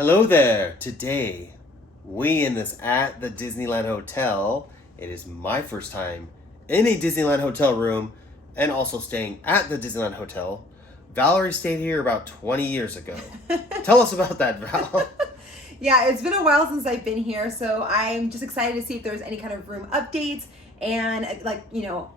Hello there. Today, we in this at the Disneyland Hotel. It is my first time in a Disneyland hotel room and also staying at the Disneyland Hotel. Valerie stayed here about 20 years ago. Tell us about that, Val. Yeah, it's been a while since I've been here, so I'm just excited to see if there's any kind of room updates. And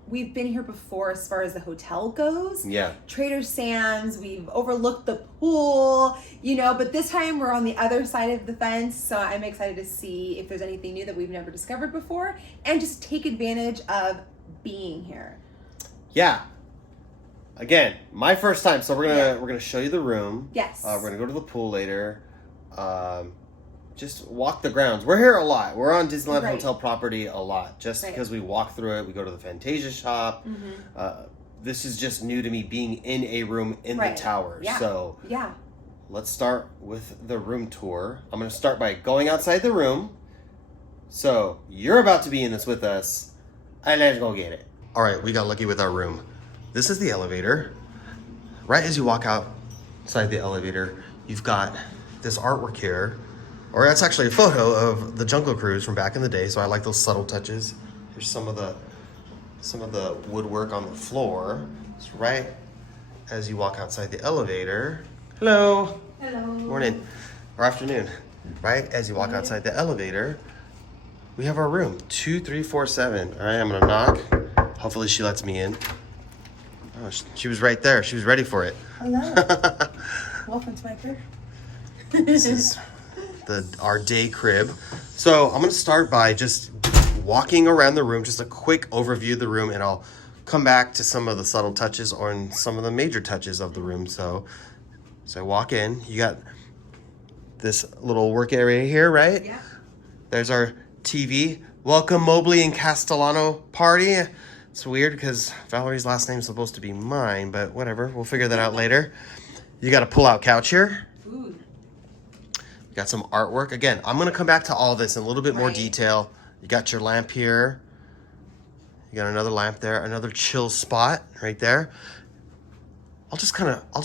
we've been here before as far as the hotel goes. Yeah. Trader Sam's, we've overlooked the pool, but this time we're on the other side of the fence. So I'm excited to see if there's anything new that we've never discovered before and just take advantage of being here. Yeah. Again, my first time. So we're gonna show you the room. Yes. We're gonna go to the pool later. Just walk the grounds. We're here a lot. We're on Disneyland Hotel property a lot. Just because we walk through it. We go to the Fantasia shop. Mm-hmm. This is just new to me, being in a room in the tower. Yeah. So let's start with the room tour. I'm going to start by going outside the room. So you're about to be in this with us. And let's go get it. All right, we got lucky with our room. This is the elevator. Right as you walk outside the elevator, you've got this artwork here. Or that's actually a photo of the Jungle Cruise from back in the day, so I like those subtle touches. Here's some of the woodwork on the floor. It's right as you walk outside the elevator. Hello. Hello. Morning or afternoon. Right as you walk outside the elevator, we have our room 2347. All right, I'm gonna knock. Hopefully she lets me in. Oh, she was right there. She was ready for it. Hello. Welcome to my crib. This is our day crib. So I'm gonna start by just walking around the room, just a quick overview of the room, and I'll come back to some of the subtle touches or in some of the major touches of the room. So I walk in, you got this little work area here, right? Yeah. There's our TV. Welcome Mobley and Castellano party. It's weird because Valerie's last name is supposed to be mine, but whatever, we'll figure that out later. You got a pull-out couch here. You got some artwork. Again, I'm going to come back to all this in a little bit more detail. You got your lamp here. You got another lamp there. Another chill spot right there. I'll just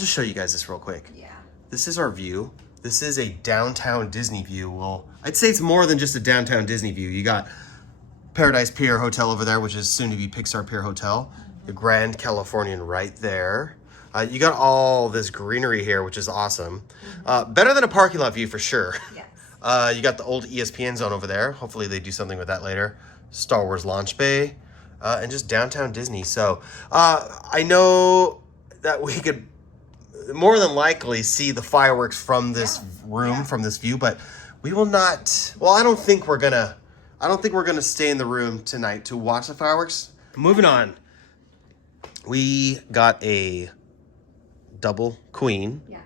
show you guys this real quick. Yeah. This is our view. This is a downtown Disney view. Well, I'd say it's more than just a downtown Disney view. You got Paradise Pier Hotel over there, which is soon to be Pixar Pier Hotel. The Grand Californian right there. You got all this greenery here, which is awesome. Better than a parking lot view for sure. Yes. You got the old ESPN zone over there. Hopefully they do something with that later. Star Wars launch bay, and just downtown Disney. So I know that we could more than likely see the fireworks from this room, from this view, but we will not. Well, I don't think we're gonna stay in the room tonight to watch the fireworks. Moving on. We got a double queen. Yeah.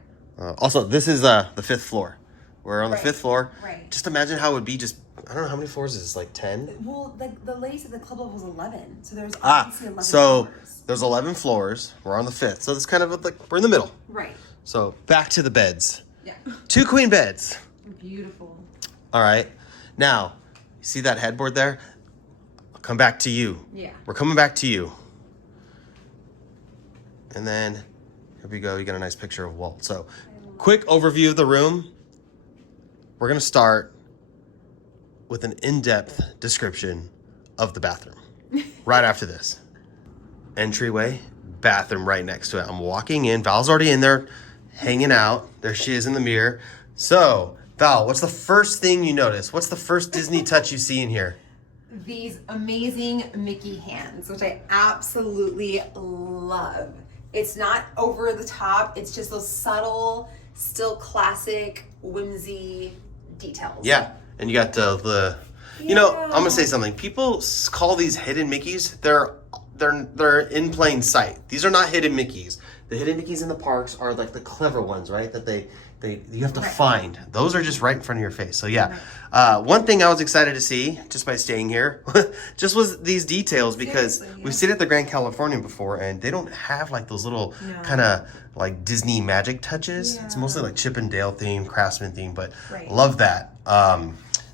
Also, this is the 5th floor. We're on the 5th floor. Right. Just imagine how it would be. I don't know how many floors is this, like 10? Well, the ladies at the club level was 11, so there's obviously 11 so floors. There's 11 floors. We're on the 5th, so it's kind of like we're in the middle. Right. So back to the beds. Yeah. 2 queen beds. Beautiful. All right. Now, you see that headboard there? I'll come back to you. Yeah. We're coming back to you. And then here we go. You get a nice picture of Walt. So, quick overview of the room. We're going to start with an in-depth description of the bathroom right after this. Entryway, bathroom right next to it. I'm walking in. Val's already in there hanging out. There she is in the mirror. So, Val, what's the first thing you notice? What's the first Disney touch you see in here? These amazing Mickey hands, which I absolutely love. It's not over the top. It's just those subtle, still classic, whimsy details. Yeah, and you got the I'm gonna say something. People call these hidden Mickeys. They're in plain sight. These are not hidden Mickeys. The hidden Mickeys in the parks are like the clever ones, right? That you have to find. Those are just right in front of your face. So yeah, one thing I was excited to see just by staying here, just was these details because we've stayed at the Grand Californian before, and they don't have like those little kind of like Disney magic touches. It's mostly like Chip and Dale theme, Craftsman theme, but love that.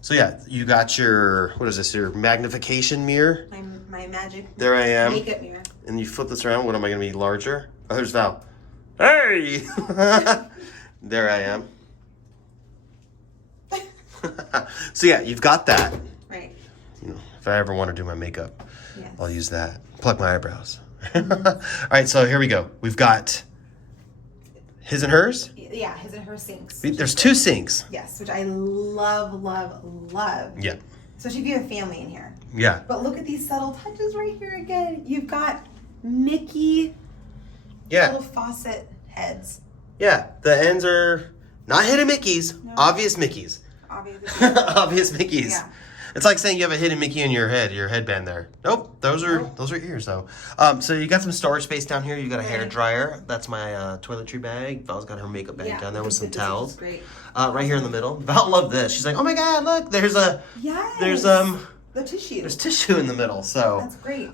So yeah, you got your your magnification mirror. My magic. There I am. Makeup mirror. And you flip this around. What am I going to be larger? Oh, there's Val. Hey. There I am. So yeah, you've got that. Right. You know, if I ever want to do my makeup, Yes. I'll use that. Pluck my eyebrows. All right, so here we go. We've got his and hers. Yeah, his and her sinks. There's 2 sinks. Yes, which I love, love, love. Yeah. Especially if you have family in here. Yeah. But look at these subtle touches right here again. You've got Mickey little faucet heads. Yeah, the ends are not hidden Mickeys, No. obvious Mickeys. Obviously. Obvious Mickeys. Yeah. It's like saying you have a hidden Mickey in your head, your headband there. Nope, those are ears though. So you got some storage space down here. You got a hair dryer. That's my toiletry bag. Val's got her makeup bag down there with some towels. Great. Right here in the middle. Val loved this. She's like, oh my god, look, there's Yes. The tissue. there's tissue in the middle. So That's great.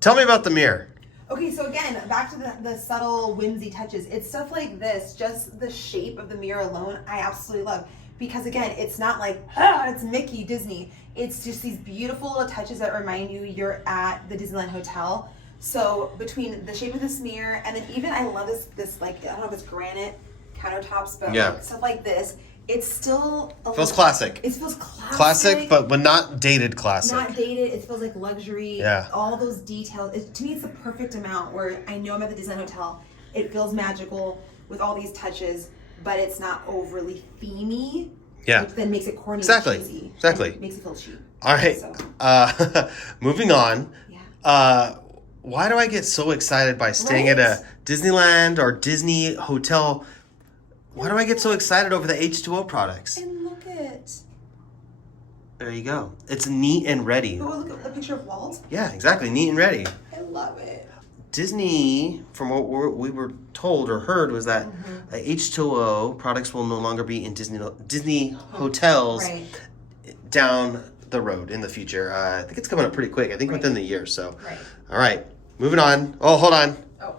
tell me about the mirror. Okay, so again, back to the subtle whimsy touches. It's stuff like this, just the shape of the mirror alone, I absolutely love. Because again, it's not like, it's Mickey Disney. It's just these beautiful little touches that remind you you're at the Disneyland Hotel. So between the shape of this mirror and then even, I love this like, I don't know if it's granite countertops, but like stuff like this. It's still Feels classic. It feels classic. Classic, but not dated classic. Not dated. It feels like luxury. Yeah. All those details. To me, it's the perfect amount where I know I'm at the Disneyland Hotel. It feels magical with all these touches, but it's not overly themey. Yeah. Which then makes it corny Exactly. and cheesy. Exactly. It makes it feel cheap. All right. So. Moving on. Yeah. Why do I get so excited by staying at a Disneyland or Disney hotel? Why do I get so excited over the H2O products? And look at. There you go. It's neat and ready. Oh, look at the picture of Walt. Yeah, exactly. Neat and ready. I love it. Disney, from what we were told or heard, was that H2O products will no longer be in Disney hotels down the road in the future. I think it's coming up pretty quick. I think within the year. So, all right, moving on. Oh, hold on. Oh,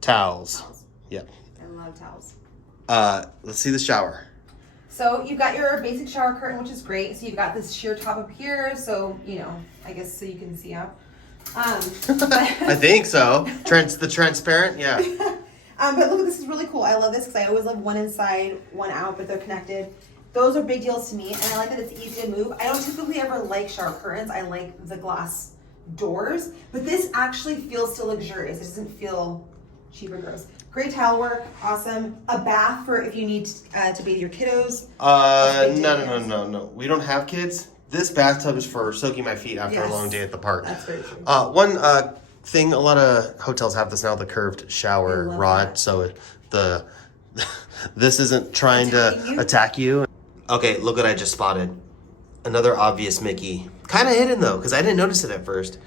Towels. Yeah. I love towels. Let's see the shower. So you've got your basic shower curtain, which is great. So you've got this sheer top up here, so I guess so you can see out. I think so. The transparent, yeah. But look, this is really cool. I love this because I always love one inside, one out, but they're connected. Those are big deals to me, and I like that it's easy to move. I don't typically ever like shower curtains. I like the glass doors, but this actually feels still luxurious. It doesn't feel cheap or gross. Great towel work, awesome. A bath for if you need to bathe your kiddos. No. We don't have kids. This bathtub is for soaking my feet after a long day at the park. That's very true. One thing, a lot of hotels have this now, the curved shower rod. That. So this isn't trying to attack you. Okay, look what I just spotted. Another obvious Mickey. Kind of hidden though, because I didn't notice it at first.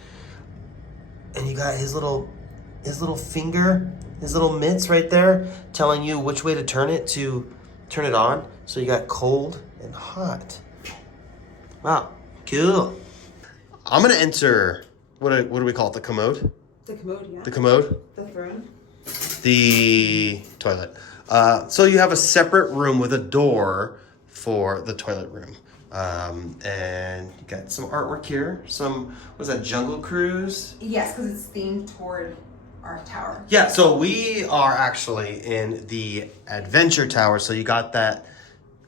And you got his little finger, his little mitts right there, telling you which way to turn it on. So you got cold and hot. Wow, cool. I'm gonna enter, what do we call it, the commode? The commode, yeah. The commode? The throne. The toilet. So you have a separate room with a door for the toilet room. And you got some artwork here. Was that Jungle Cruise? Yes, because it's themed toward our tower. Yeah, so we are actually in the Adventure Tower. So you've got that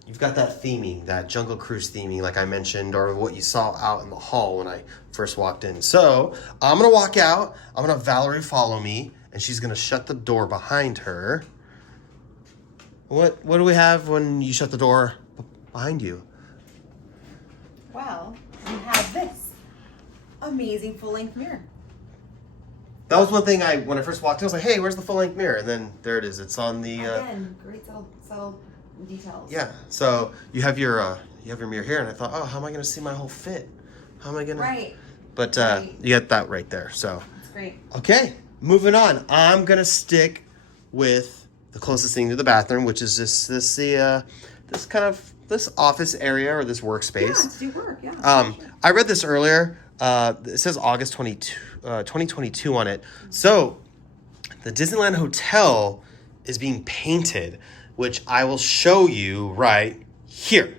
theming, that Jungle Cruise theming, like I mentioned, or what you saw out in the hall when I first walked in. So I'm gonna walk out. I'm gonna have Valerie follow me, and she's gonna shut the door behind her. What do we have when you shut the door behind you? Well, we have this amazing full-length mirror. That was one thing when I first walked in, I was like, hey, where's the full-length mirror? And then there it is. It's on the... Again, great subtle details. Yeah, so you have your mirror here, and I thought, oh, how am I going to see my whole fit? How am I going to... Right. But you get that right there, so... That's great. Okay, moving on. I'm going to stick with the closest thing to the bathroom, which is this office area or this workspace. Yeah, to do work, yeah. I read this earlier. It says August 2022 on it. So the Disneyland Hotel is being painted, which I will show you right here.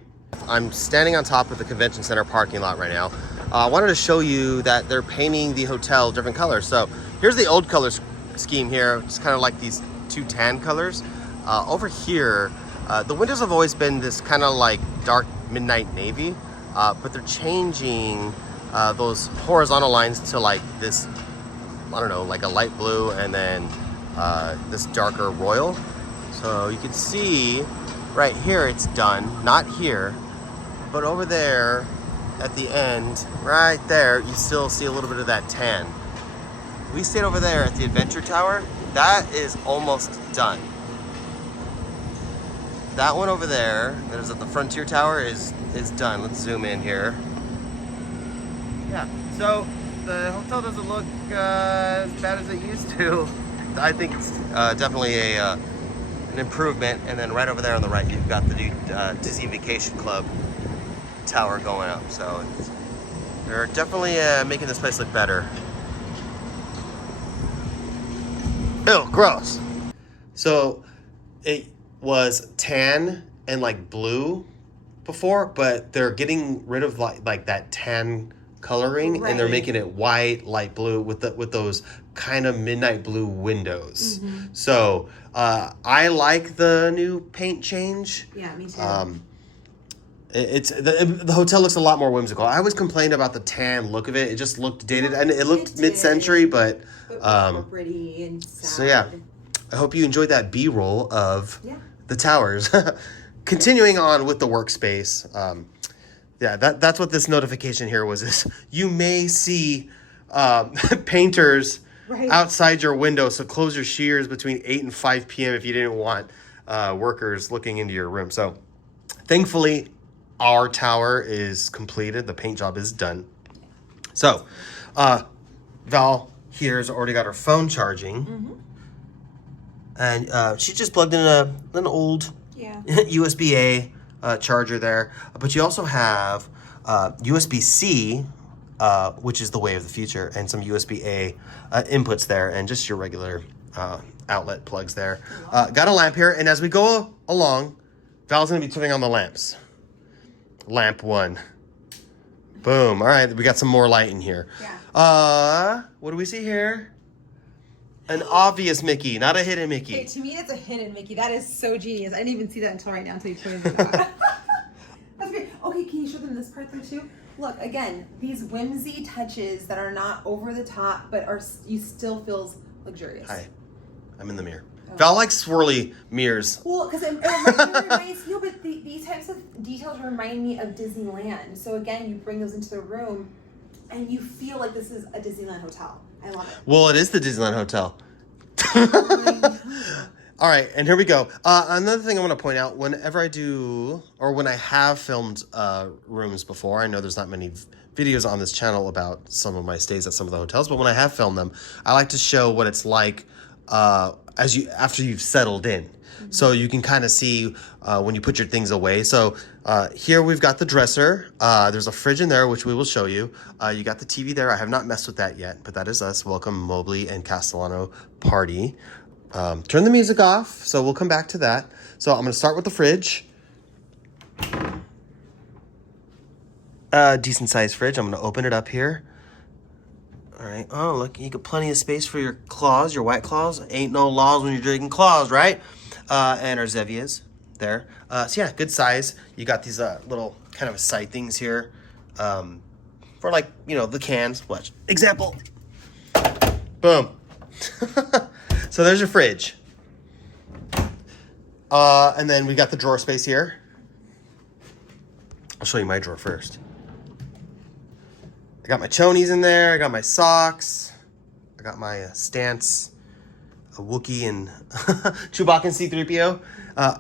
I'm standing on top of the convention center parking lot right now. I wanted to show you that they're painting the hotel different colors. So here's the old color scheme here. It's kind of like these two tan colors. Over here, The windows have always been this kind of like dark midnight navy, but they're changing those horizontal lines to like this, I don't know, like a light blue and then this darker royal. So you can see right here it's done, not here, but over there at the end, right there, you still see a little bit of that tan. We stayed over there at the Adventure Tower. That is almost done. That one over there, that is at the Frontier Tower, is done. Let's zoom in here. Yeah, so the hotel doesn't look as bad as it used to. I think it's definitely an improvement. And then right over there on the right, you've got the new Disney Vacation Club tower going up. So they're definitely making this place look better. Ew, gross. So it was tan and like blue before, but they're getting rid of like that tan coloring, right, and they're making it white, light blue with those kind of midnight blue windows. Mm-hmm. So I like the new paint change. Yeah, me too. It's the hotel looks a lot more whimsical. I always complained about the tan look of it. It just looked dated, and it looked mid-century, but more pretty and sad. So yeah, I hope you enjoyed that B-roll of the towers. Continuing on with the workspace. Yeah, that's what this notification here was. Is you may see painters outside your window, so close your shears between 8 and 5 p.m. if you didn't want workers looking into your room. So thankfully, our tower is completed. The paint job is done. So Val here's already got her phone charging. Mm-hmm. And she just plugged in an old USB-A charger there. But you also have USB-C, which is the way of the future, and some USB-A inputs there, and just your regular outlet plugs there. Got a lamp here, and as we go along, Val's going to be turning on the lamps. Lamp 1. Boom. All right, we got some more light in here. Yeah. What do we see here? An obvious Mickey, not a hidden Mickey. Okay, to me, it's a hidden Mickey. That is so genius. I didn't even see that until right now, until you told me that. That's great. Okay, can you show them this part though too? Look, again, these whimsy touches that are not over the top, but you still feels luxurious. Hi, I'm in the mirror. Oh. Val likes swirly mirrors. Well, because it reminds no, but these types of details remind me of Disneyland. So again, you bring those into the room, and you feel like this is a Disneyland hotel. I love it. Well, it is the Disneyland Hotel. All right, and here we go. Another thing I want to point out, whenever I do, or when I have filmed rooms before, I know there's not many videos on this channel about some of my stays at some of the hotels, but when I have filmed them, I like to show what it's like after you've settled in. Mm-hmm. So you can kind of see when you put your things away. So here we've got the dresser. There's a fridge in there, which we will show you. You got the TV there. I have not messed with that yet, but that is us. Welcome Mobley and Castellano party. Turn the music off, so we'll come back to that. So I'm going to start with the fridge. Decent sized fridge. I'm going to open it up here. All right. Oh, look, you got plenty of space for your claws, your white claws. Ain't no laws when you're drinking claws, right? And our Zevias there. So yeah, good size. You got these little kind of side things here for like, the cans. Watch. Example. Boom. So there's your fridge. And then we got the drawer space here. I'll show you my drawer first. I got my chonies in there. I got my socks. I got my stance, a Wookiee and Chewbacca and C-3PO.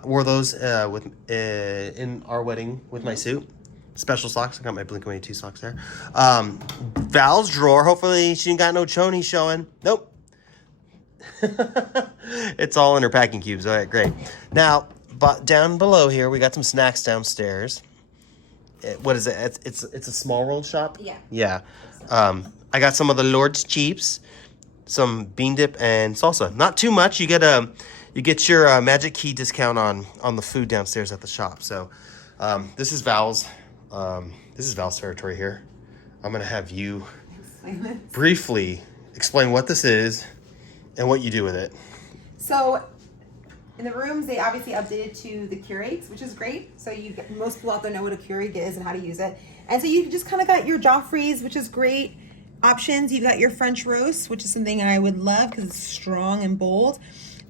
Wore those in our wedding with my suit. Special socks. I got my Blink-182 socks there. Val's drawer. Hopefully she ain't got no chonies showing. Nope. It's all in her packing cubes. All right, great. Now, down below here, we got some snacks downstairs. What is it? It's a small roll shop? Yeah. Yeah. I got some of the Lord's Cheeps, some bean dip and salsa. Not too much. You get your Magic Key discount on the food downstairs at the shop. So this is Val's territory here. I'm gonna have you briefly explain what this is and what you do with it. So In the rooms, they obviously updated to the Keurigs, which is great. So most people out there know what a Keurig is and how to use it. And so you just kind of got your Joffreys, which is great. Options, you've got your French roast, which is something I would love because it's strong and bold.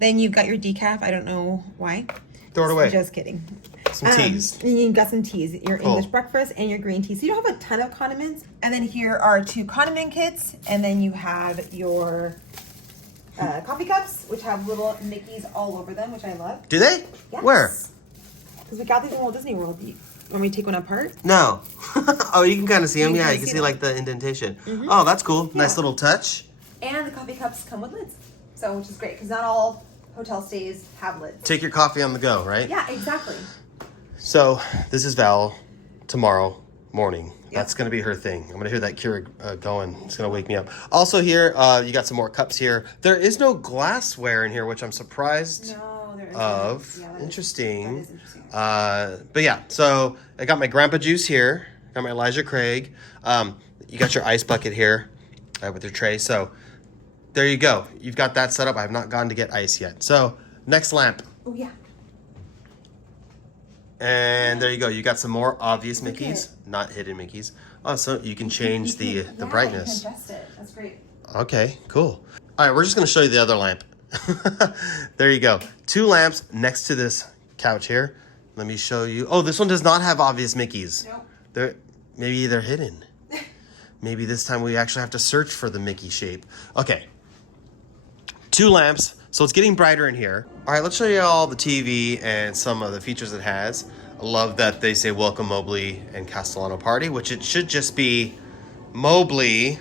Then you've got your decaf. I don't know why. Throw it away. Just kidding. Some teas. And you've got some teas, your English breakfast and your green tea. So you don't have a ton of condiments. And then here are 2 condiment kits. And then you have your coffee cups, which have little Mickeys all over them, which I love. Do they? Yes. Where? Because we got these in Walt Disney World. Want me to take one apart? No. Oh, you can kind of see them. Yeah, you can see see them. like the indentation. Oh, that's cool. Yeah. Nice little touch. And the coffee cups come with lids. So, which is great because not all hotel stays have lids. Take your coffee on the go, right? Yeah, exactly. So, this is Val tomorrow morning. That's going to be her thing. I'm going to hear that Keurig going. It's going to wake me up. Also here, you got some more cups here. There is no glassware in here, which I'm surprised of. Yeah, interesting. That is interesting. But yeah, so I got my Grandpa juice here. Got my Elijah Craig. You got your ice bucket here with your tray. So there you go. You've got that set up. I have not gone to get ice yet. So next lamp. Oh, yeah. And there you go. You got some more obvious Mickeys, not hidden Mickeys. Oh, so you can change the brightness. You can adjust it. That's great. Okay, cool. All right, we're just going to show you the other lamp. There you go. 2 lamps next to this couch here. Let me show you. Oh, this one does not have obvious Mickeys. Nope. Maybe they're hidden. Maybe this time we actually have to search for the Mickey shape. Okay. 2 lamps. So it's getting brighter in here. All right, let's show you all the TV and some of the features it has. I love that they say welcome Mobley and Castellano Party, which it should just be Mobley.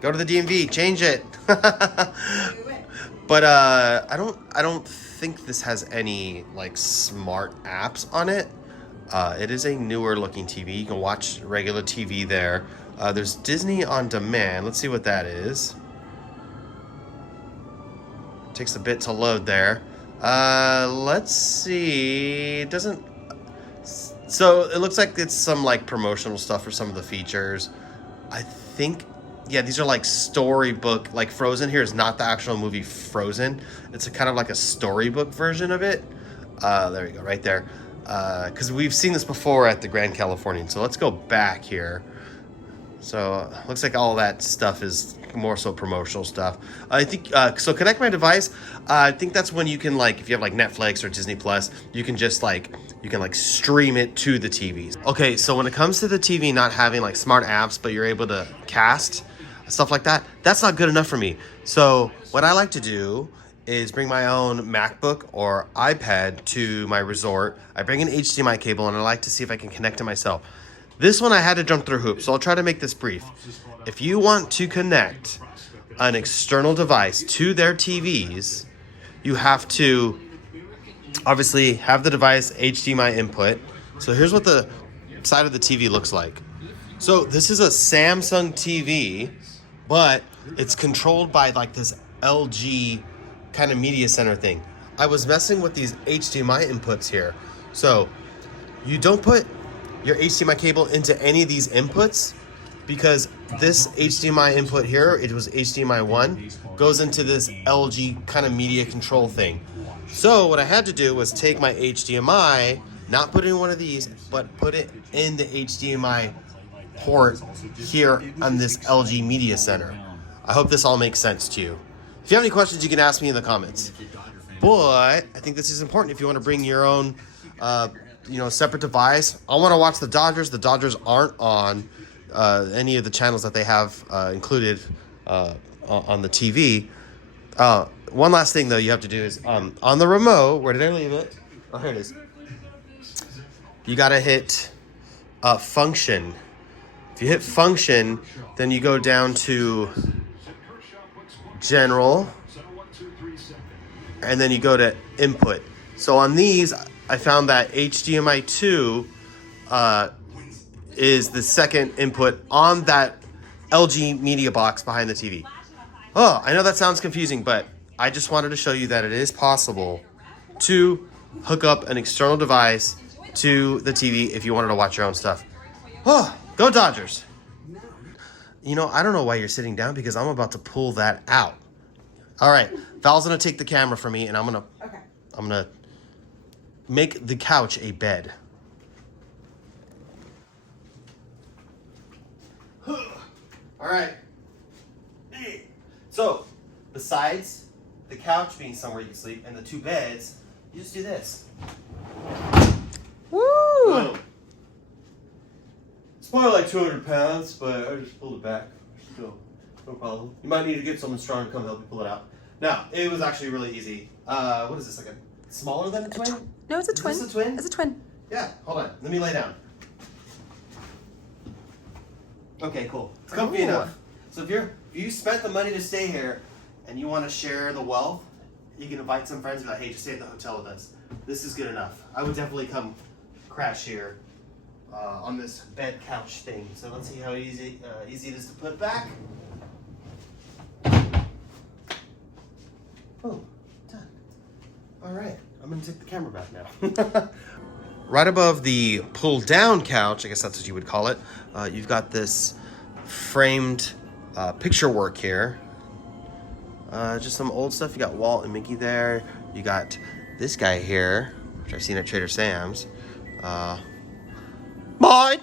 Go to the DMV, change it. But I don't think this has any like smart apps on it. It is a newer looking TV. You can watch regular TV there. There's Disney On Demand. Let's see what that is. Takes a bit to load there. Let's see. It doesn't. So it looks like it's some like promotional stuff for some of the features. I think, yeah, these are like storybook, like Frozen here is not the actual movie Frozen. It's a kind of like a storybook version of it. There you go, right there. Because we've seen this before at the Grand Californian. So let's go back here. So looks like all that stuff is more so promotional stuff. I think so. Connect my device. I think that's when you can like if you have like Netflix or Disney Plus, you can just like stream it to the TVs. Okay, so when it comes to the TV not having like smart apps, but you're able to cast stuff like that, that's not good enough for me. So what I like to do is bring my own MacBook or iPad to my resort. I bring an HDMI cable and I like to see if I can connect it myself. This one I had to jump through hoops, so I'll try to make this brief. If you want to connect an external device to their TVs, you have to obviously have the device HDMI input. So here's what the side of the TV looks like. So this is a Samsung TV, but it's controlled by like this LG kind of media center thing. I was messing with these HDMI inputs here. So you don't put your HDMI cable into any of these inputs because this HDMI input here, it was HDMI 1, goes into this LG kind of media control thing. So what I had to do was take my HDMI, not put it in one of these, but put it in the HDMI port here on this LG media center. I hope this all makes sense to you. If you have any questions, you can ask me in the comments. But I think this is important if you want to bring your own separate device. I want to watch the Dodgers. The Dodgers aren't on any of the channels that they have included on the TV. One last thing, though, you have to do is on the remote, where did I leave it? Oh, here it is. You got to hit function. If you hit function, then you go down to general, and then you go to input. So on these, I found that HDMI 2 is the second input on that LG media box behind the TV. Oh, I know that sounds confusing, but I just wanted to show you that it is possible to hook up an external device to the TV if you wanted to watch your own stuff. Oh, go Dodgers! I don't know why you're sitting down because I'm about to pull that out. All right, Val's gonna take the camera from me, and I'm gonna I'm gonna make the couch a bed. All right. Hey. So, besides the couch being somewhere you can sleep and the two beds, you just do this. Woo! Boom. It's probably like 200 pounds, but I just pulled it back. So, no problem. You might need to get someone strong to come help you pull it out. Now, it was actually really easy. What is this, like a smaller than a twin? No, it's a twin. Is this a twin? It's a twin. Yeah, hold on. Let me lay down. Okay, cool. It's comfy enough. So if you spent the money to stay here and you want to share the wealth, you can invite some friends and be like, hey, just stay at the hotel with us. This is good enough. I would definitely come crash here on this bed couch thing. So let's see how easy it is to put back. Oh, done. All right, I'm gonna take the camera back now. Right above the pull-down couch, I guess that's what you would call it, you've got this framed picture work here. Just some old stuff. You got Walt and Mickey there. You got this guy here, which I've seen at Trader Sam's. Mine!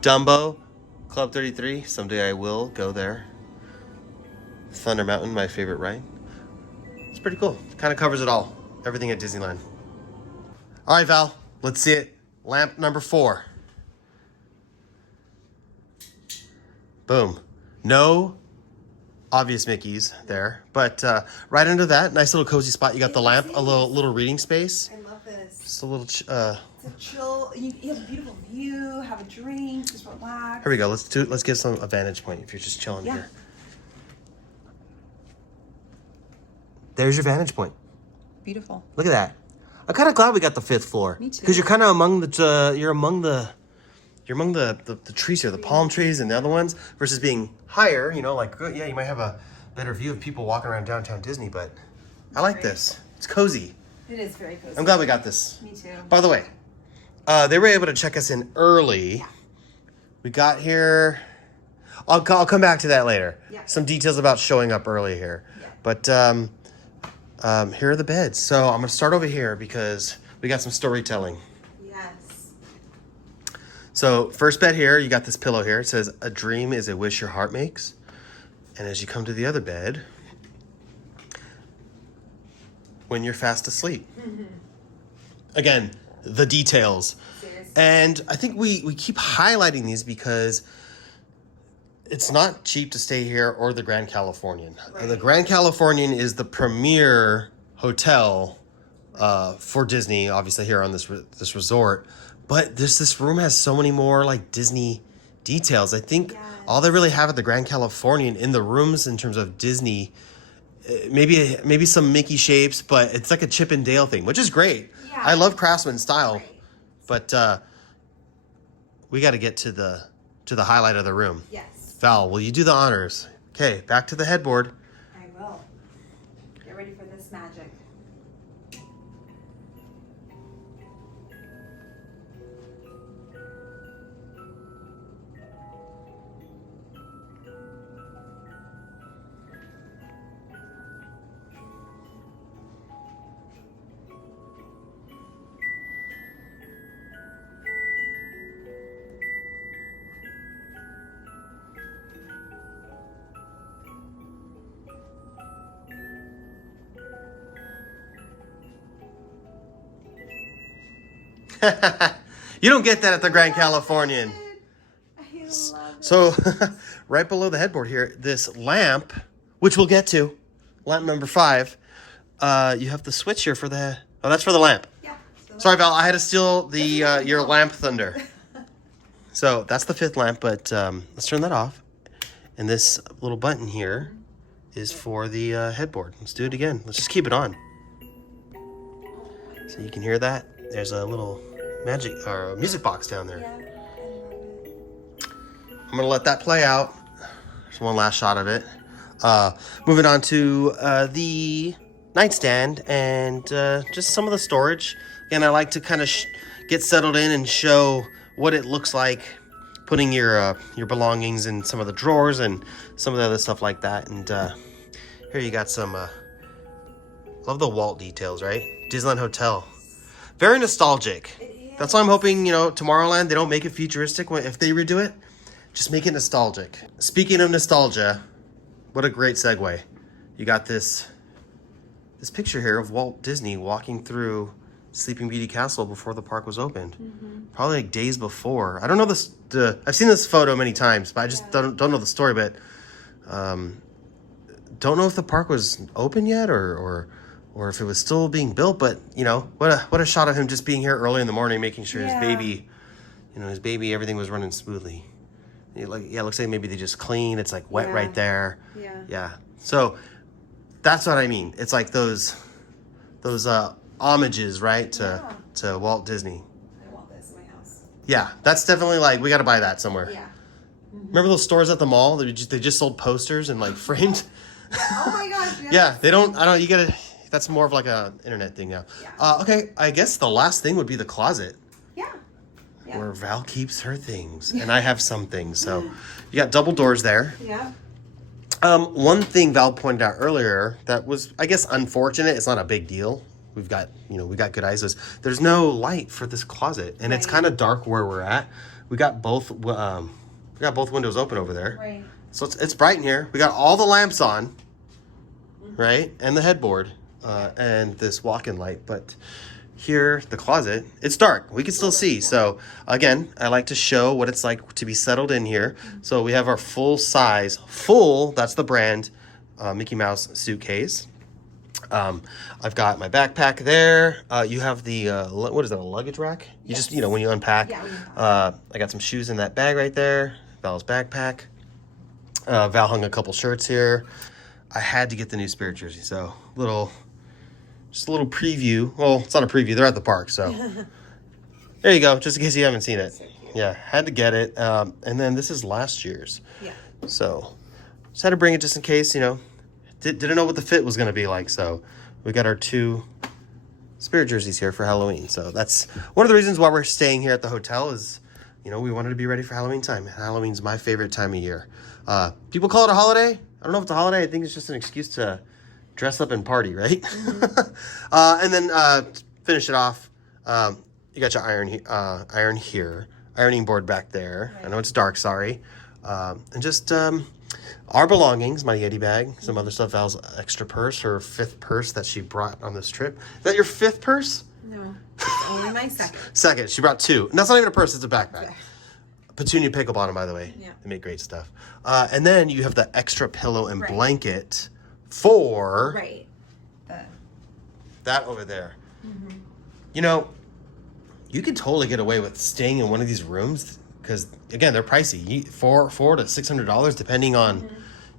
Dumbo, Club 33. Someday I will go there. Thunder Mountain, my favorite ride. It's pretty cool. Kind of covers it all. Everything at Disneyland. All right, Val, let's see it. Lamp number 4. Boom. No obvious Mickeys there, but right under that, nice little cozy spot. You got the lamp, a little reading space. I love this. Just a little. It's a chill. You have a beautiful view. Have a drink. Just relax. Here we go. Let's get a vantage point if you're just chilling here. There's your vantage point. Beautiful. Look at that. I'm kind of glad we got the 5th floor. Me too. Because you're kind of among the you're among the trees here, the palm trees and the other ones, versus being higher. You know, like yeah, you might have a better view of people walking around downtown Disney, but I like this. It's cozy. It is very cozy. I'm glad we got this. Me too. By the way, they were able to check us in early. Yeah. We got here. I'll come back to that later. Yeah. Some details about showing up early here. Yeah. But here are the beds. So I'm going to start over here because we got some storytelling. Yes. So first bed here, you got this pillow here. It says, a dream is a wish your heart makes. And as you come to the other bed, when you're fast asleep. Again, the details. Seriously. And I think we keep highlighting these because it's not cheap to stay here or the Grand Californian. Right. The Grand Californian is the premier hotel for Disney, obviously here on this resort. But this room has so many more like Disney details. I think all they really have at the Grand Californian in the rooms in terms of Disney, maybe some Mickey shapes, but it's like a Chip and Dale thing, which is great. Yeah. I love Craftsman style, Right. but we got to get to the highlight of the room. Yes. Val, will you do the honors? Okay, back to the headboard. I will. Get ready for this magic. You don't get that at the Grand Californian. I love it. So right below the headboard here, this lamp, which we'll get to, lamp number 5, you have the switch here for the, oh, that's for the lamp. Yeah. Sorry, Val, I had to steal the your lamp thunder. So that's the 5th lamp, but let's turn that off. And this little button here is for the headboard. Let's do it again. Let's just keep it on. So you can hear that. There's a little music box down there. Yeah, I love it. I'm gonna let that play out. There's one last shot of it. Moving on to the nightstand and just some of the storage. Again, I like to kind of get settled in and show what it looks like putting your belongings in some of the drawers and some of the other stuff like that. And here you got some Love the Walt details, right? Disneyland Hotel. Very nostalgic. It is. That's why I'm hoping, Tomorrowland, they don't make it futuristic if they redo it. Just make it nostalgic. Speaking of nostalgia, what a great segue. You got this picture here of Walt Disney walking through Sleeping Beauty Castle before the park was opened. Probably like days before. I don't know this. I've seen this photo many times, but I just don't know the story. But don't know if the park was open yet or if it was still being built. But what a shot of him just being here early in the morning, making sure his baby, everything was running smoothly. It looks like maybe they just clean. It's like wet right there. Yeah. So that's what I mean. It's like those homages, right, to Walt Disney. I want this in my house. Yeah, that's definitely like we got to buy that somewhere. Yeah. Remember those stores at the mall? They just sold posters and like framed. Oh my gosh. Yeah, they don't. I don't. You gotta. That's more of like a internet thing now. Yeah. Okay, I guess the last thing would be the closet. Yeah. Where Val keeps her things, and I have some things. So you got double doors there. Yeah. One thing Val pointed out earlier that was, I guess, unfortunate. It's not a big deal. We got good eyes. There's no light for this closet, and it's kind of dark where we're at. We got both windows open over there. Right. So it's bright in here. We got all the lamps on, right, and the headboard, and this walk-in light. But here, the closet, it's dark. We can still see. So again, I like to show what it's like to be settled in here. So we have our full, that's the brand, Mickey Mouse suitcase. I've got my backpack there. You have the, what is that, a luggage rack? You just, when you unpack. I got some shoes in that bag right there. Val's backpack. Val hung a couple shirts here. I had to get the new Spirit jersey. So just a little preview. Well, it's not a preview. They're at the park. So there you go. Just in case you haven't seen it. Yeah, had to get it. And then this is last year's. Yeah. So just had to bring it just in case, didn't know what the fit was going to be like. So we got our 2 Spirit jerseys here for Halloween. So that's one of the reasons why we're staying here at the hotel is, we wanted to be ready for Halloween time. Halloween's my favorite time of year. People call it a holiday. I don't know if it's a holiday. I think it's just an excuse to dress up and party, right? And then finish it off. You got your iron here, ironing board back there. Right. I know it's dark, sorry. And just our belongings, my Yeti bag, some other stuff, Val's extra purse, her 5th purse that she brought on this trip. Is that your 5th purse? No, it's only my 2nd. Second, she brought 2. And that's not even a purse, it's a backpack. Yeah. Petunia Pickle Bottom, by the way. Yeah. They make great stuff. And then you have the extra pillow and blanket for... Right. That over there. You could totally get away with staying in one of these rooms because, again, they're pricey. $400 to $600 depending on,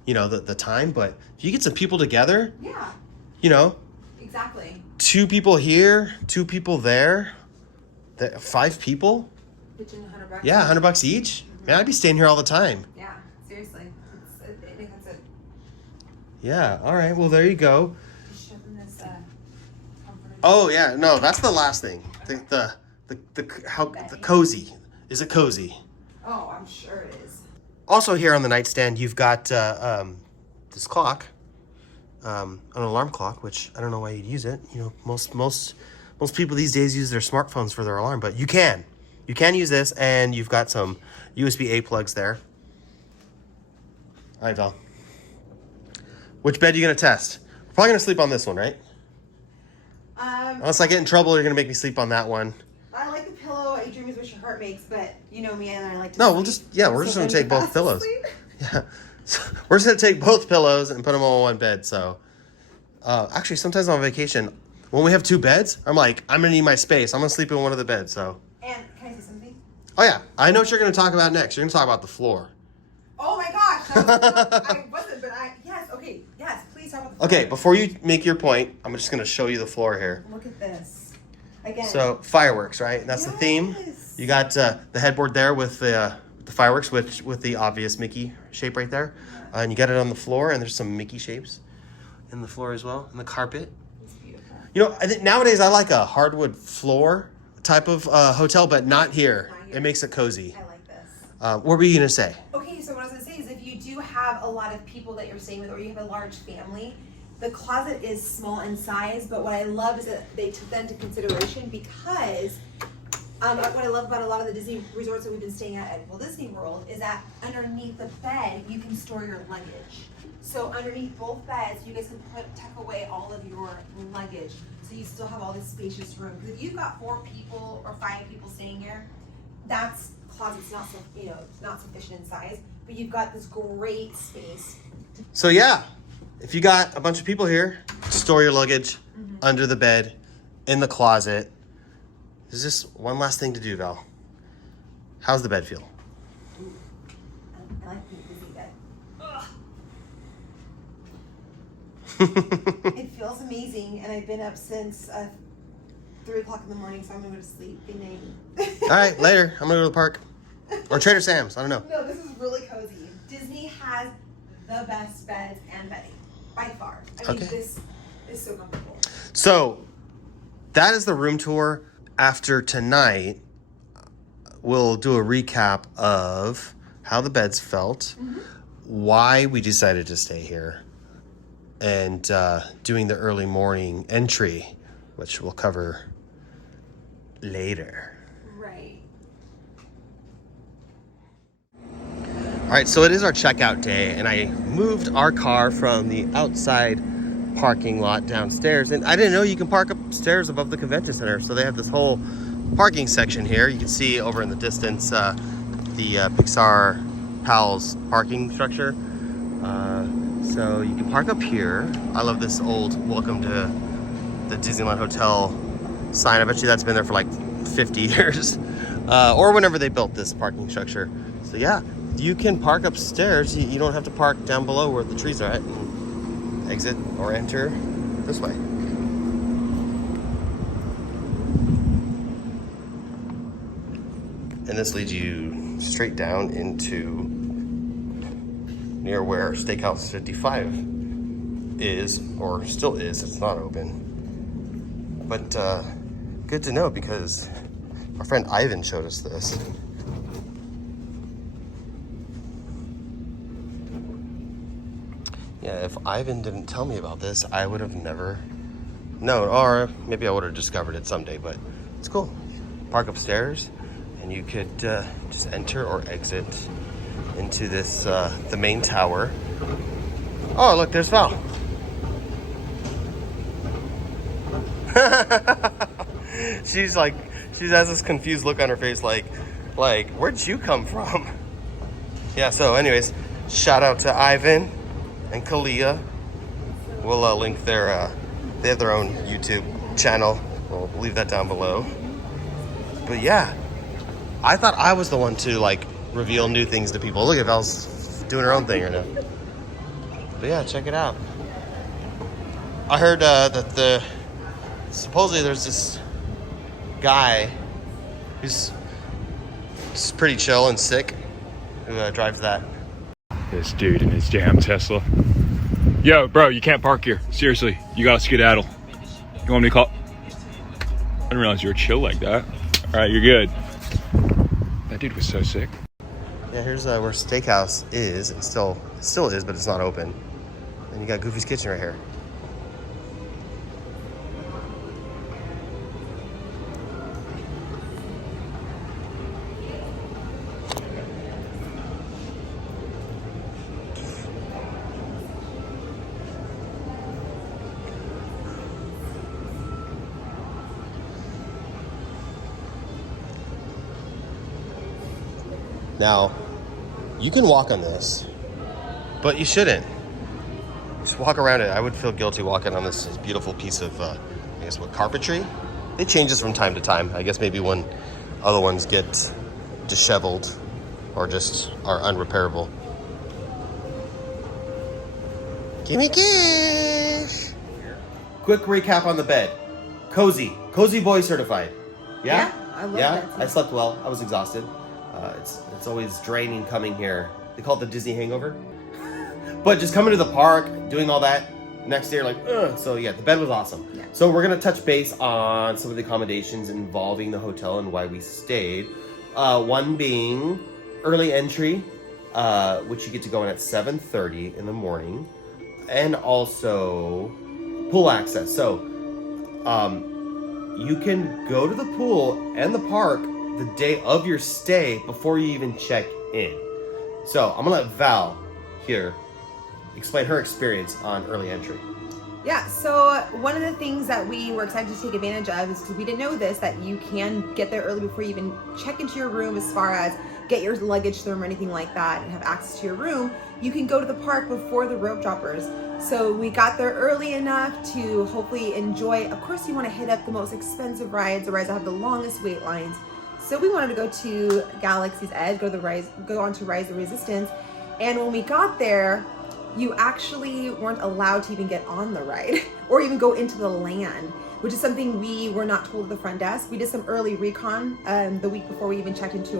the time. But if you get some people together... Yeah. Exactly. 2 people here, 2 people there, 5 people... $100. Yeah, $100 each. Man, I'd be staying here all the time. Yeah, seriously. It's yeah. All right. Well, there you go. Just shove in this Oh yeah, no, that's the last thing. The cozy. Is it cozy? Oh, I'm sure it is. Also here on the nightstand, you've got this clock, an alarm clock, which I don't know why you'd use it. Most people these days use their smartphones for their alarm, but you can. You can use this, and you've got some USB-A plugs there. All right, Val. Which bed are you going to test? We're probably going to sleep on this one, right? Unless I get in trouble, you're going to make me sleep on that one. I like the pillow. A dream is what your heart makes, but you know me, and I like to No, sleep. we're just going to take both pillows. Yeah. So we're just going to take both pillows and put them on one bed, so. Actually, sometimes on vacation, when we have 2 beds, I'm like, I'm going to need my space. I'm going to sleep in one of the beds, so. And can I say something? Oh, yeah. I know what you're going to talk about next. You're going to talk about the floor. Oh, my gosh. I wasn't, but yes, okay. Yes, please talk about the floor. Okay, before you make your point, I'm just going to show you the floor here. Look at this. Again. So, fireworks, right? That's the theme. You got the headboard there with the fireworks, with the obvious Mickey shape right there. And you got it on the floor, and there's some Mickey shapes in the floor as well, and the carpet. It's beautiful. I think nowadays I like a hardwood floor type of hotel, but not here. It makes it cozy. I like this. What were you going to say? Okay, so what I was going to say is if you do have a lot of people that you're staying with or you have a large family, The closet is small in size, but what I love is that they took that into consideration because what I love about a lot of the Disney resorts that we've been staying at Walt Disney World is that underneath the bed, you can store your luggage. So underneath both beds, you guys can tuck away all of your luggage. So you still have all this spacious room. Because if you've got 4 people or 5 people staying here, that's closet's not so, not sufficient in size, but you've got this great space. So yeah, if you got a bunch of people here, store your luggage under the bed, in the closet. There's just one last thing to do, Val. How's the bed feel? I like the Disney bed. It feels amazing, and I've been up since 3 o'clock in the morning, so I'm gonna go to sleep. Good night. All right, later. I'm gonna go to the park or Trader Sam's. I don't know. No, this is really cozy. Disney has the best beds and bedding by far. I mean, this is so comfortable. So that is the room tour. After tonight, we'll do a recap of how the beds felt, why we decided to stay here, and doing the early morning entry, which we'll cover later. Right. All right, so it is our checkout day, and I moved our car from the outside parking lot downstairs, and I didn't know you can park upstairs above the convention center. So they have this whole parking section here. You can see over in the distance the Pixar Pals parking structure. So you can park up here. I love this old welcome to the Disneyland Hotel sign. I bet you that's been there for like 50 years or whenever they built this parking structure. So yeah, you can park upstairs. You don't have to park down below where the trees are at. Exit or enter this way. And this leads you straight down into near where Steakhouse 55 is, or still is. It's not open. But good to know because our friend Ivan showed us this. Yeah, if Ivan didn't tell me about this, I would have never known, or maybe I would have discovered it someday, but it's cool. Park upstairs, and you could just enter or exit into this, the main tower. Oh, look, there's Val. She has this confused look on her face, like, where'd you come from? Yeah, so anyways, shout out to Ivan and Kalia. We'll link their, they have their own YouTube channel. We'll leave that down below. But yeah, I thought I was the one to like reveal new things to people. Look at Val's doing her own thing right now. But yeah, check it out. I heard that supposedly there's this guy who's pretty chill and sick who drives that. This dude in his damn Tesla. Yo, bro, you can't park here. Seriously, you gotta skedaddle. You want me to call? I didn't realize you were chill like that. All right, you're good. That dude was so sick. Yeah, here's where Steakhouse is. It still is, but it's not open. And you got Goofy's Kitchen right here. Now, you can walk on this, but you shouldn't. Just walk around it. I would feel guilty walking on this beautiful piece of, I guess, what, carpentry? It changes from time to time. I guess maybe when other ones get disheveled or just are unrepairable. Gimme cash! Quick recap on the bed. Cozy boy certified. Yeah? I love that. Too. I slept well. I was exhausted. It's always draining coming here. They call it the Disney hangover. But just coming to the park, doing all that, next day you're like, ugh. So yeah, the bed was awesome. Yeah. So we're gonna touch base on some of the accommodations involving the hotel and why we stayed. One being early entry, which you get to go in at 7:30 in the morning. and also pool access. So you can go to the pool and the park the day of your stay before you even check in. So I'm gonna let Val here explain her experience on early entry. Yeah, so one of the things that we were excited to take advantage of is because we didn't know this, that you can get there early before you even check into your room, as far as get your luggage through or anything like that and have access to your room. You can go to the park before the rope droppers. So we got there early enough to hopefully enjoy. Of course, you want to hit up the most expensive rides, the rides that have the longest wait lines. So we wanted to go to Galaxy's Edge, go on to Rise of Resistance. And when we got there, you actually weren't allowed to even get on the ride or even go into the land, which is something we were not told at the front desk. We did some early recon the week before we even checked into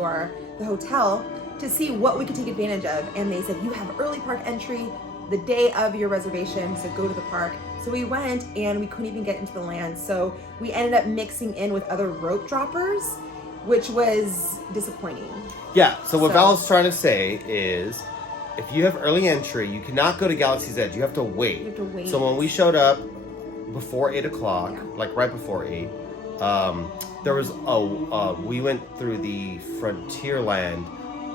the hotel to see what we could take advantage of. And they said, you have early park entry the day of your reservation, so go to the park. So we went and we couldn't even get into the land. So we ended up mixing in with other rope droppers, which was disappointing. Yeah, so what Val is trying to say is, if you have early entry, you cannot go to Galaxy's Edge. You have to wait. You have to wait. So when we showed up before 8 o'clock, like right before 8, there was we went through the Frontierland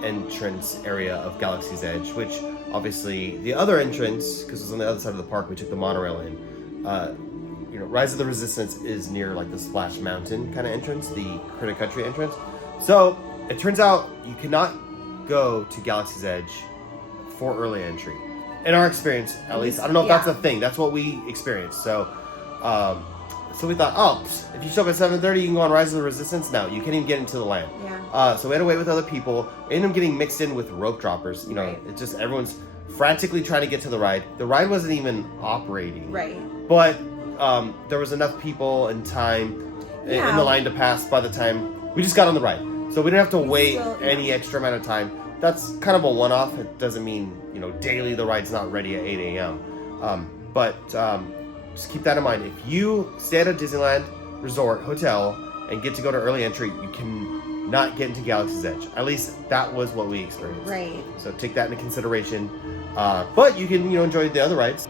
entrance area of Galaxy's Edge, which obviously the other entrance, because it was on the other side of the park, we took the monorail in. Rise of the Resistance is near like the Splash Mountain kind of entrance, the Critter Country entrance. So it turns out you cannot go to Galaxy's Edge for early entry. In our experience, at least. I don't know if that's a thing. That's what we experienced. So we thought, if you show up at 7:30, you can go on Rise of the Resistance. No, you can't even get into the land. Yeah. So we had to wait with other people. We ended up getting mixed in with rope droppers. It's just everyone's frantically trying to get to the ride. The ride wasn't even operating. Right. But there was enough people and time in the line to pass by the time we just got on the ride. So we didn't have to wait any extra amount of time. That's kind of a one-off. It doesn't mean, daily the ride's not ready at 8 a.m. But just keep that in mind. If you stay at a Disneyland Resort Hotel and get to go to early entry, you can not get into Galaxy's Edge. At least that was what we experienced. Right. So take that into consideration. But you can, enjoy the other rides.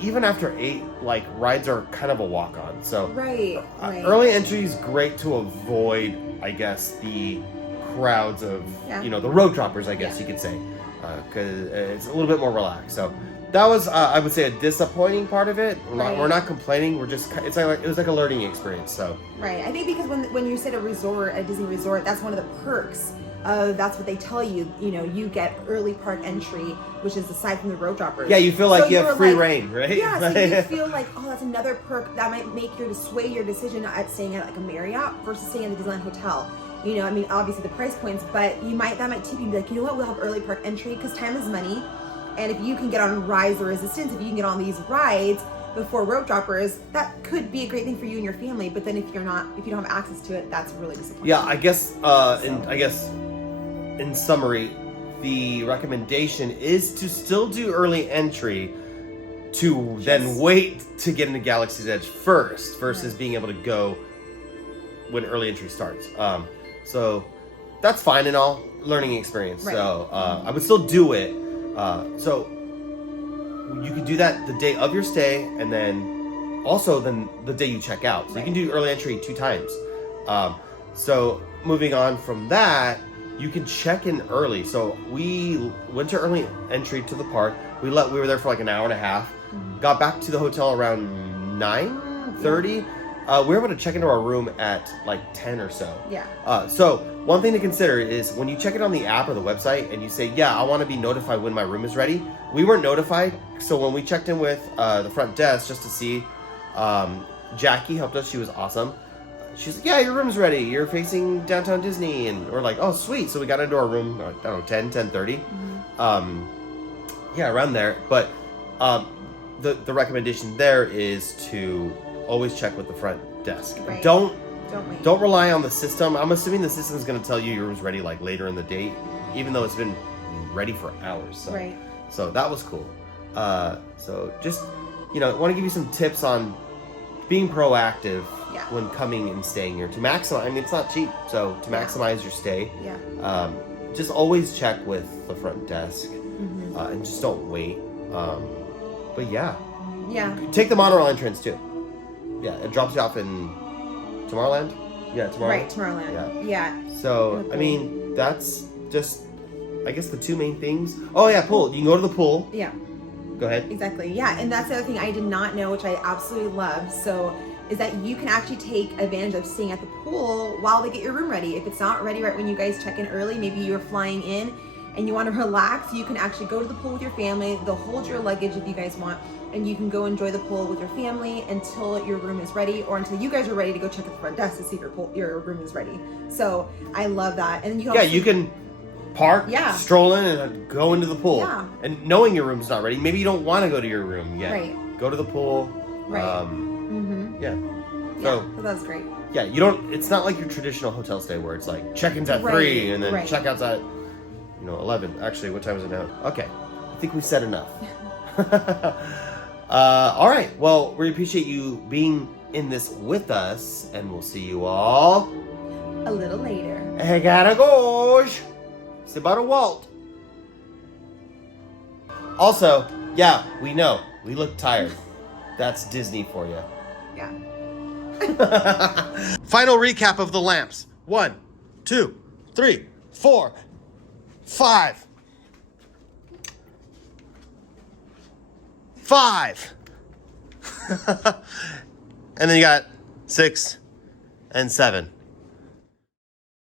Even after 8, like, rides are kind of a walk-on. So right. Early entry is great to avoid, I guess, the crowds of, the road droppers, I guess you could say, because it's a little bit more relaxed. So that was, I would say, a disappointing part of it. We're not complaining. We're just, it was like a learning experience. So right, I think because when you said a Disney resort, that's one of the perks. That's what they tell you. You get early park entry, which is aside from the road droppers. Yeah, you feel like you have free reign, right? Yeah, so you feel like, that's another perk that might make you sway your decision at staying at like a Marriott versus staying at the Disneyland Hotel. Obviously the price points, but that might tip you and be like, you know what, we'll have early park entry because time is money. And if you can get on Rise of Resistance, if you can get on these rides before rope droppers, that could be a great thing for you and your family. But then if you don't have access to it, that's really disappointing. Yeah, I guess in summary, the recommendation is to still do early entry to then wait to get into Galaxy's Edge first versus being able to go when early entry starts. So that's fine and all, learning experience. Right. So I would still do it. So you can do that the day of your stay and then also the day you check out. So you can do early entry 2 times. So moving on from that, you can check in early. So we went to early entry to the park. We were there for like an hour and a half. Got back to the hotel around 9:30. We were able to check into our room at like 10 or so. Yeah. So one thing to consider is when you check it on the app or the website and you say, I want to be notified when my room is ready. We weren't notified. So when we checked in with the front desk just to see, Jackie helped us. She was awesome. She's like, your room's ready. You're facing downtown Disney. And we're like, oh, sweet. So we got into our room, 10:30. Around there. But the recommendation there is to always check with the front desk. Right. Don't wait. Don't rely on the system. I'm assuming the system is going to tell you your room's ready like later in the day, even though it's been ready for hours. So, right. So that was cool. So just, want to give you some tips on being proactive when coming and staying here to maximize. I mean, it's not cheap. So to maximize your stay, just always check with the front desk and just don't wait. But yeah. Yeah. Take the monorail entrance too. Yeah, it drops you off in Tomorrowland. Yeah, Tomorrowland. Right, Tomorrowland. Yeah. So, I mean, that's just, I guess, the two main things. Oh, yeah, pool. You can go to the pool. Yeah. Go ahead. Exactly. Yeah, and that's the other thing I did not know, which I absolutely love. So, is that you can actually take advantage of staying at the pool while they get your room ready. If it's not ready right when you guys check in early, maybe you're flying in and you want to relax, you can actually go to the pool with your family. They'll hold your luggage if you guys want, and you can go enjoy the pool with your family until your room is ready, or until you guys are ready to go check at the front desk to see if your room is ready. So I love that. And you can you can park, stroll in, and go into the pool. Yeah. And knowing your room's not ready, maybe you don't want to go to your room yet. Right. Go to the pool. Right. Yeah. So that's great. Yeah, you don't. It's not like your traditional hotel stay where it's like check-in's at 3 and then check-out's at 11. Actually, what time is it now? Okay, I think we've said enough. All right. Well, we appreciate you being in this with us, and we'll see you all a little later. I gotta go. It's about a Walt. Also, yeah, we know we look tired. That's Disney for you. Yeah. Final recap of the lamps. 1, 2, 3, 4, 5. 5. And then you got 6 and 7.